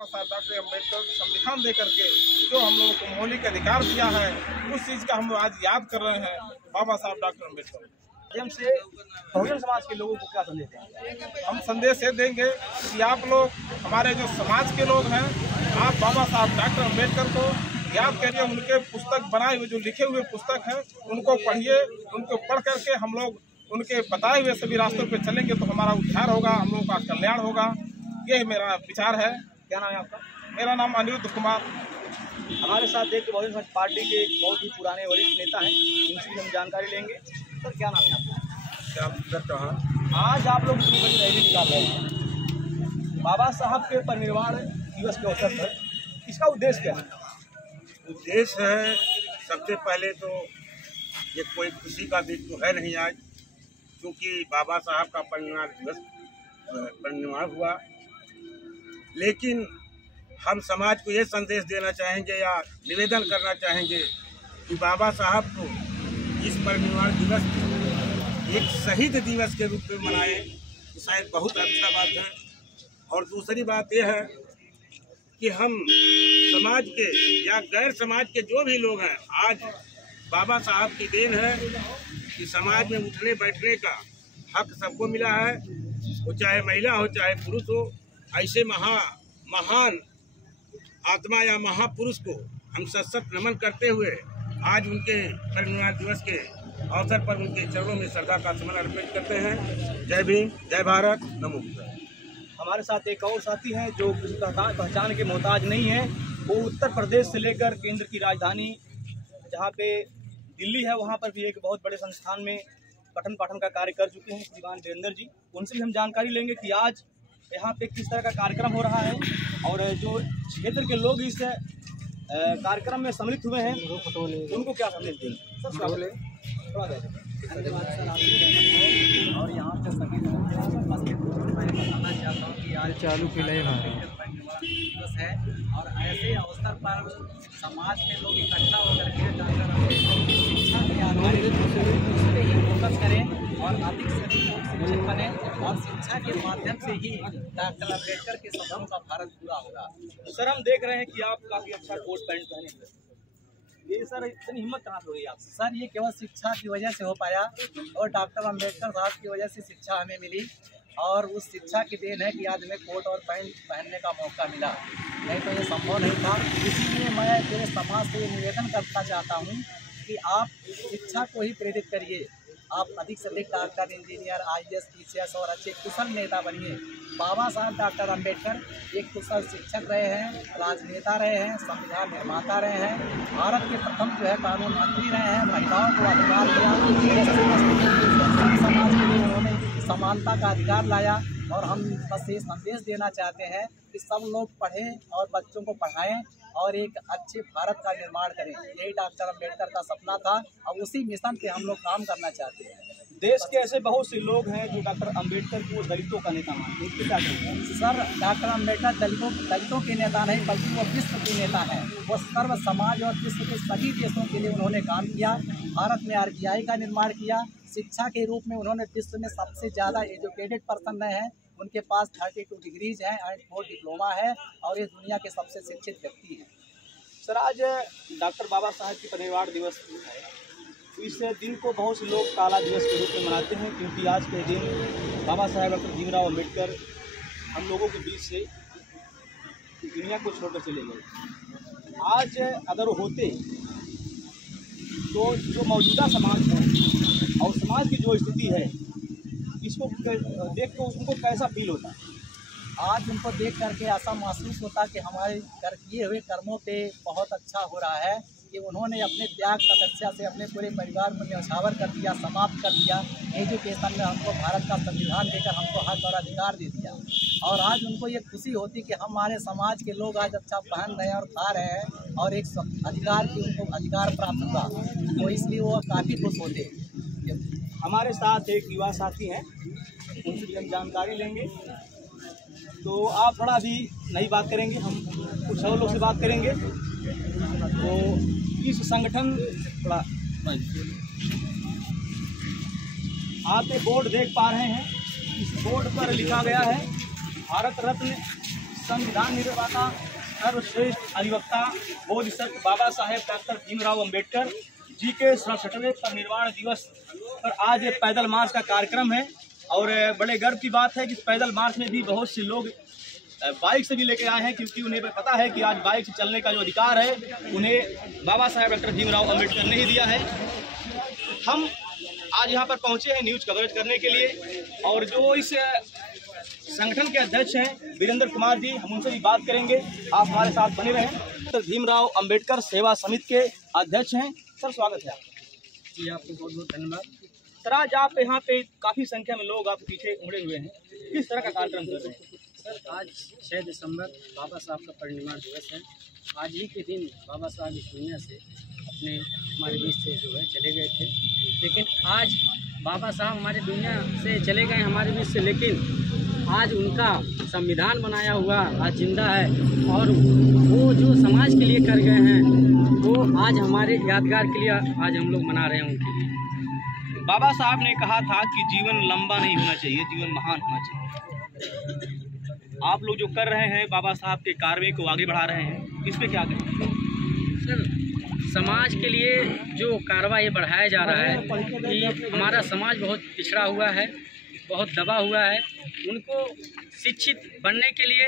Doctor Ambedkar संविधान दे करके जो हम लोगों को मौलिक अधिकार दिया है, उस चीज का हम आज याद कर रहे हैं बाबा साहब डॉक्टर अम्बेडकर। माध्यम से बहुजन समाज के लोगों को क्या संदेश देंगे? हम संदेश ये देंगे कि आप लोग, हमारे जो समाज के लोग हैं, आप बाबा साहब डॉक्टर अम्बेडकर को याद करिए। उनके पुस्तक बनाए हुए, जो लिखे हुए पुस्तक हैं, उनको पढ़िए। उनको पढ़ करके हम लोग उनके बताए हुए सभी रास्तों पे चलेंगे तो हमारा उद्धार होगा, हम लोगों का कल्याण होगा। ये मेरा विचार है। क्या नाम है आपका? मेरा नाम अनिरुद्ध कुमार। हमारे साथ देखिए बहुजन समाज पार्टी के एक बहुत ही पुराने वरिष्ठ नेता हैं, उनसे हम जानकारी लेंगे। सर, क्या नाम है आपका? आज आप लोग इतनी बड़ी रैली निकाल रहे हैं बाबा साहब के परिनिर्वाण दिवस के अवसर पर, इसका उद्देश्य क्या है? उद्देश्य है, सबसे पहले तो ये कोई खुशी का दिन तो है नहीं आज, क्योंकि बाबा साहब का परिनिर्वाण हुआ। लेकिन हम समाज को ये संदेश देना चाहेंगे या निवेदन करना चाहेंगे कि बाबा साहब को इस परिनिर्वाण दिवस को एक शहीद दिवस के रूप में मनाएं, तो शायद बहुत अच्छा बात है। और दूसरी बात यह है कि हम समाज के या गैर समाज के जो भी लोग हैं, आज बाबा साहब की देन है कि समाज में उठने बैठने का हक सबको मिला है, वो चाहे महिला हो चाहे पुरुष हो। ऐसे महान आत्मा या महापुरुष को हम सशक्त नमन करते हुए आज उनके परिनिर्वाण दिवस के अवसर पर उनके चरणों में श्रद्धा का सुमन अर्पित करते हैं। जय भीम, जय भारत, नमो बुद्धाय। हमारे साथ एक और साथी हैं जो पहचान के मोहताज नहीं है। वो उत्तर प्रदेश से लेकर केंद्र की राजधानी जहाँ पे दिल्ली है, वहाँ पर भी एक बहुत बड़े संस्थान में पठन पाठन का कार्य कर चुके हैं, श्रीमान वीरेंद्र जी। उनसे भी हम जानकारी लेंगे कि आज यहाँ पे किस तरह का कार्यक्रम हो रहा है और जो क्षेत्र के लोग इस कार्यक्रम में सम्मिलित हुए हैं उनको क्या संदेश देंगे। सर, थोड़ा धन्यवाद सर आपके। और यहाँ पे सभी मैं बताना चाहता हूँ कि आज चालू के लिए दिवस है और ऐसे अवसर पर समाज के लोग इकट्ठा होकर के डॉक्टर अम्बेडकर की शिक्षा के आधारित उस पर ही फोकस करें और अधिक से अधिक लोग शिक्षित बने और शिक्षा के माध्यम से ही डॉक्टर अम्बेडकर के सपनों का भारत पूरा होगा। सर, हम देख रहे हैं कि आप काफ़ी अच्छा कोट पैंट पहने हुए, ये सर इतनी हिम्मत कहाँ से हो गई आपसे? सर, ये केवल शिक्षा की वजह से हो पाया और डॉक्टर अम्बेडकर साहब की वजह से शिक्षा हमें मिली और उस शिक्षा की देन है कि आज हमें कोट और पैंट पहनने का मौका मिला, नहीं तो ये संभव नहीं था। इसीलिए मैं पूरे समाज से ये निवेदन करना चाहता हूँ कि आप शिक्षा को ही प्रेरित करिए। आप अधिक से अधिक डॉक्टर, इंजीनियर, IAS, PCS और अच्छे कुशल नेता बनिए। बाबा साहब डॉक्टर अम्बेडकर एक कुशल शिक्षक रहे हैं, राजनेता रहे हैं, संविधान निर्माता रहे हैं, भारत के प्रथम जो है कानून मंत्री रहे हैं, महिलाओं को अधिकार दिया, समाज के लिए उन्होंने समानता का अधिकार लाया। और हम बस ये संदेश देना चाहते हैं कि सब लोग पढ़ें और बच्चों को पढ़ाएं और एक अच्छे भारत का निर्माण करें। यही डॉक्टर अम्बेडकर का सपना था और उसी मिशन पे हम लोग काम करना चाहते हैं। देश के ऐसे बहुत से लोग हैं जो डॉक्टर अम्बेडकर को दलितों का नेता मानते हैं, क्या कहेंगे? सर, डॉक्टर अम्बेडकर दलितों के नेता नहीं बल्कि वो विश्व के नेता हैं। वो सर्व समाज और विश्व के सभी देशों के लिए उन्होंने काम किया। भारत में RBI का निर्माण किया। शिक्षा के रूप में उन्होंने विश्व में सबसे ज़्यादा एजुकेटेड पर्सन रहे हैं। उनके पास 32 डिग्रीज हैं और 4 डिप्लोमा है और ये दुनिया के सबसे शिक्षित व्यक्ति हैं। सर, आज डॉक्टर बाबा साहब की परिनिर्वाण दिवस है, तो इस दिन को बहुत से लोग काला दिवस के रूप में मनाते हैं, क्योंकि आज के दिन बाबा साहेब डॉक्टर भीमराव अम्बेडकर हम लोगों के बीच से दुनिया को छोड़कर चले गए। आज अगर होते तो जो मौजूदा समाज है और समाज की जो स्थिति है, इसको देख कर उनको कैसा फील होता है? आज उनको देख करके ऐसा महसूस होता कि हमारे किए हुए कर्मों पे बहुत अच्छा हो रहा है कि उन्होंने अपने त्याग तपस्या से अपने पूरे परिवार को न्यौछावर कर दिया, समाप्त कर दिया। एजुकेशन में हमको भारत का संविधान देकर हमको हक और अधिकार दे दिया और आज उनको ये खुशी होती कि हमारे समाज के लोग आज अच्छा पहन रहे हैं और खा रहे हैं और एक अधिकार की उनको अधिकार प्राप्त हुआ, तो इसलिए वो काफ़ी खुश होते। हमारे साथ एक युवा साथी हैं, उनसे भी हम जानकारी लेंगे। तो आप थोड़ा अभी नई बात करेंगे, हम कुछ और लोग से बात करेंगे। तो इस संगठन थोड़ा आप एक बोर्ड देख पा रहे हैं, इस बोर्ड पर लिखा गया है भारत रत्न संविधान निर्माता सर्वश्रेष्ठ अधिवक्ता बोधिसत्व बाबा साहेब डॉक्टर भीमराव अंबेडकर जी के 67वें परिनिर्वाण दिवस पर आज ये पैदल मार्च का कार्यक्रम है। और बड़े गर्व की बात है कि इस पैदल मार्च में भी बहुत से लोग बाइक से भी लेके आए हैं, क्योंकि उन्हें पता है कि आज बाइक से चलने का जो अधिकार है उन्हें बाबा साहेब डॉक्टर भीमराव अंबेडकर ने ही दिया है। हम आज यहाँ पर पहुँचे हैं न्यूज़ कवरेज करने के लिए, और जो इस संगठन के अध्यक्ष हैं वीरेंद्र कुमार जी, हम उनसे भी बात करेंगे। आप हमारे साथ बने रहें। डॉक्टर भीमराव अंबेडकर सेवा समिति के अध्यक्ष हैं। सर, स्वागत है आपका। जी, आपको बहुत बहुत धन्यवाद। सर, आज आप यहाँ पे काफ़ी संख्या में लोग आपके पीछे उमड़े हुए हैं, किस तरह का कार्यक्रम कर रहे हैं? सर, आज 6 दिसंबर बाबा साहब का परिनिर्वाण दिवस है। आज ही के दिन बाबा साहब इस दुनिया से अपने हमारे बीच से जो है चले गए थे, लेकिन आज बाबा साहब हमारी दुनिया से चले गए हमारे बीच से, लेकिन आज उनका संविधान बनाया हुआ आज जिंदा है, और वो जो समाज के लिए कर गए हैं वो आज हमारे यादगार के लिए आज हम लोग मना रहे हैं उनके लिए। बाबा साहब ने कहा था कि जीवन लंबा नहीं होना चाहिए, जीवन महान होना चाहिए। आप लोग जो कर रहे हैं बाबा साहब के कार्य को आगे बढ़ा रहे हैं, इस पे क्या कहें? सर, समाज के लिए जो कार्रवाई ये बढ़ाया जा रहा है कि हमारा समाज बहुत पिछड़ा हुआ है, बहुत दबा हुआ है, उनको शिक्षित बनने के लिए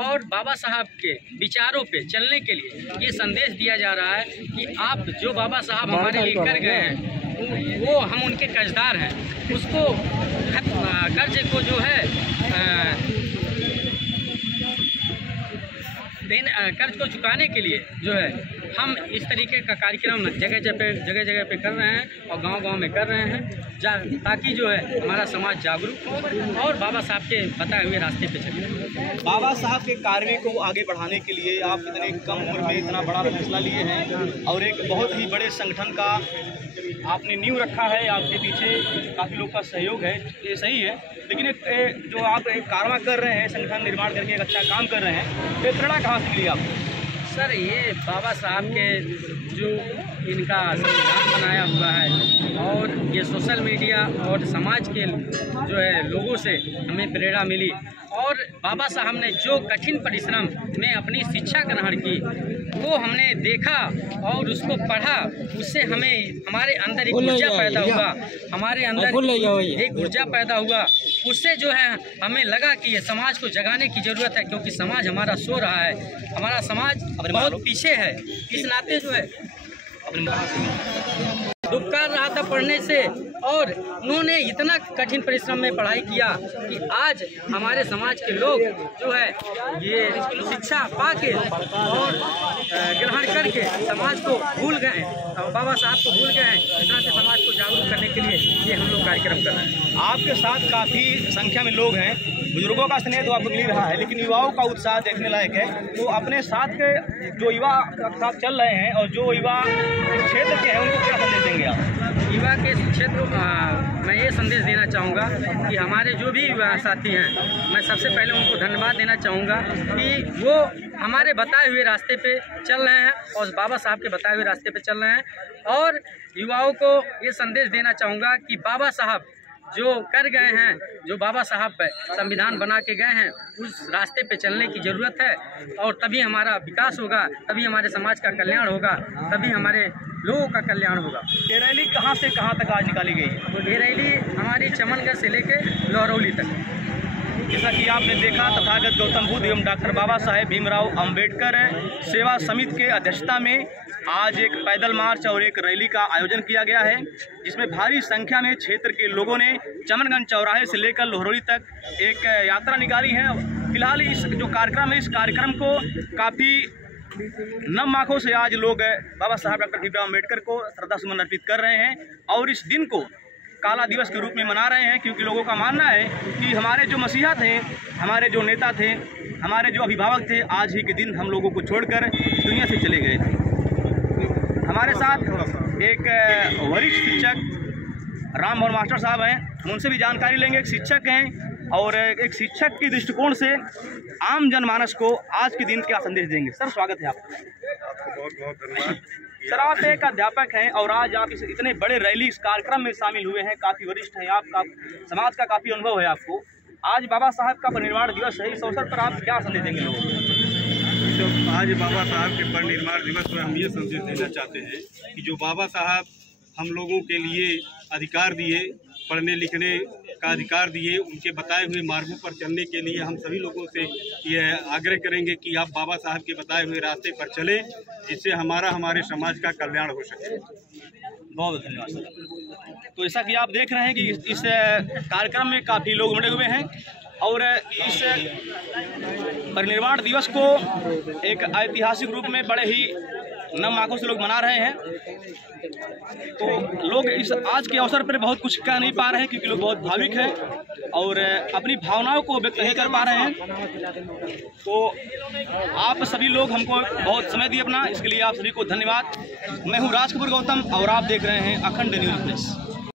और बाबा साहब के विचारों पे चलने के लिए ये संदेश दिया जा रहा है कि आप जो बाबा साहब हमारे लिए कर गए हैं वो हम उनके कर्जदार हैं। उसको कर्ज को जो है कर्ज को चुकाने के लिए जो है हम इस तरीके का कार्यक्रम जगह जगह पे कर रहे हैं और गांव-गांव में कर रहे हैं, ताकि जो है हमारा समाज जागरूक हो और बाबा साहब के बताए हुए रास्ते पे चले। बाबा साहब के कार्य को आगे बढ़ाने के लिए आप इतने कम उम्र में इतना बड़ा फैसला लिए हैं और एक बहुत ही बड़े संगठन का आपने नींव रखा है, आपके पीछे काफ़ी लोग का सहयोग है, ये सही है। लेकिन एक जो आप एक कार्रवाई कर रहे हैं, संगठन निर्माण करके एक अच्छा काम कर रहे हैं, ये प्रेरणा कहाँ से मिली आपको? सर, ये बाबा साहब के जो इनका संविधान बनाया हुआ है और ये सोशल मीडिया और समाज के जो है लोगों से हमें प्रेरणा मिली, और बाबा साहब ने जो कठिन परिश्रम में अपनी शिक्षा ग्रहण की वो हमने देखा और उसको पढ़ा, उससे हमें हमारे अंदर एक ऊर्जा पैदा हुआ, हमारे अंदर एक ऊर्जा पैदा हुआ। उससे जो है हमें लगा कि ये समाज को जगाने की ज़रूरत है, क्योंकि समाज हमारा सो रहा है, हमारा समाज बहुत पीछे है। इस नाते जो है दुबकार रहा था पढ़ने से, और उन्होंने इतना कठिन परिश्रम में पढ़ाई किया कि आज हमारे समाज के लोग जो है ये शिक्षा पाके और ग्रहण करके समाज को भूल गए, बाबा साहब को भूल गए। इस तरह से समाज को जागरूक करने के लिए ये हम लोग कार्यक्रम कर रहे हैं। आपके साथ काफ़ी संख्या में लोग हैं, बुजुर्गों का स्नेह तो आपको मिल रहा है, लेकिन युवाओं का उत्साह देखने लायक है। तो अपने साथ के जो युवा साथ चल रहे हैं और जो युवा इस क्षेत्र के हैं उनको क्या संदेश देंगे आप? युवा के क्षेत्र मैं ये संदेश देना चाहूँगा कि हमारे जो भी युवा साथी हैं, मैं सबसे पहले उनको धन्यवाद देना चाहूँगा कि वो हमारे बताए हुए रास्ते पे चल रहे हैं और बाबा साहब के बताए हुए रास्ते पे चल रहे हैं। और युवाओं को ये संदेश देना चाहूँगा कि बाबा साहब जो कर गए हैं, जो बाबा साहब संविधान बना के गए हैं, उस रास्ते पे चलने की ज़रूरत है, और तभी हमारा विकास होगा, तभी हमारे समाज का कल्याण होगा, तभी हमारे लोगों का कल्याण होगा। ये रैली कहाँ से कहाँ तक आज निकाली गई? ये रैली हमारी चमनगढ़ से लेके लहरौली तक। जैसा कि आपने देखा, तथागत गौतम बुद्ध एवं डॉक्टर बाबा साहेब भीमराव अंबेडकर सेवा समिति के अध्यक्षता में आज एक पैदल मार्च और एक रैली का आयोजन किया गया है, जिसमें भारी संख्या में क्षेत्र के लोगों ने चमनगंज चौराहे से लेकर लोहरौली तक एक यात्रा निकाली है। फिलहाल इस जो कार्यक्रम है, इस कार्यक्रम को काफ़ी नम आंखों से आज लोग बाबा साहब डॉक्टर भीमराव अम्बेडकर को श्रद्धा सुमन अर्पित कर रहे हैं और इस दिन को काला दिवस के रूप में मना रहे हैं, क्योंकि लोगों का मानना है कि हमारे जो मसीहा थे, हमारे जो नेता थे, हमारे जो अभिभावक थे, आज ही के दिन हम लोगों को छोड़कर दुनिया से चले गए थे। हमारे साथ एक वरिष्ठ शिक्षक रामभवन मास्टर साहब हैं, हम उनसे भी जानकारी लेंगे। एक शिक्षक हैं और एक शिक्षक के दृष्टिकोण से आम जनमानस को आज के दिन क्या संदेश देंगे। सर, स्वागत है आपका। बहुत बहुत धन्यवाद। सर, आप एक अध्यापक हैं और आज आप इस इतने बड़े रैली इस कार्यक्रम में शामिल हुए हैं, काफ़ी वरिष्ठ हैं, आपका समाज का काफ़ी अनुभव है आपको। आज बाबा साहब का परिनिर्वाण दिवस है, इस अवसर पर आप क्या संदेश देंगे लोगों को? तो आज बाबा साहब के परिनिर्वाण दिवस पर हम ये संदेश देना चाहते हैं कि जो बाबा साहब हम लोगों के लिए अधिकार दिए, पढ़ने लिखने का अधिकार दिए, उनके बताए हुए मार्गों पर चलने के लिए हम सभी लोगों से ये आग्रह करेंगे कि आप बाबा साहब के बताए हुए रास्ते पर चलें, जिससे हमारे समाज का कल्याण हो सके। बहुत धन्यवाद सर। तो ऐसा कि आप देख रहे हैं कि इस कार्यक्रम में काफ़ी लोग उमड़े हुए हैं और इस परिनिर्वाण दिवस को एक ऐतिहासिक रूप में बड़े ही नम आंखों से लोग मना रहे हैं। तो लोग इस आज के अवसर पर बहुत कुछ कह नहीं पा रहे हैं क्योंकि लोग बहुत भावुक हैं और अपनी भावनाओं को व्यक्त नहीं कर पा रहे हैं। तो आप सभी लोग हमको बहुत समय दिए अपना, इसके लिए आप सभी को धन्यवाद। मैं हूँ राज कपूर गौतम और आप देख रहे हैं अखंड न्यूज़ प्रेस।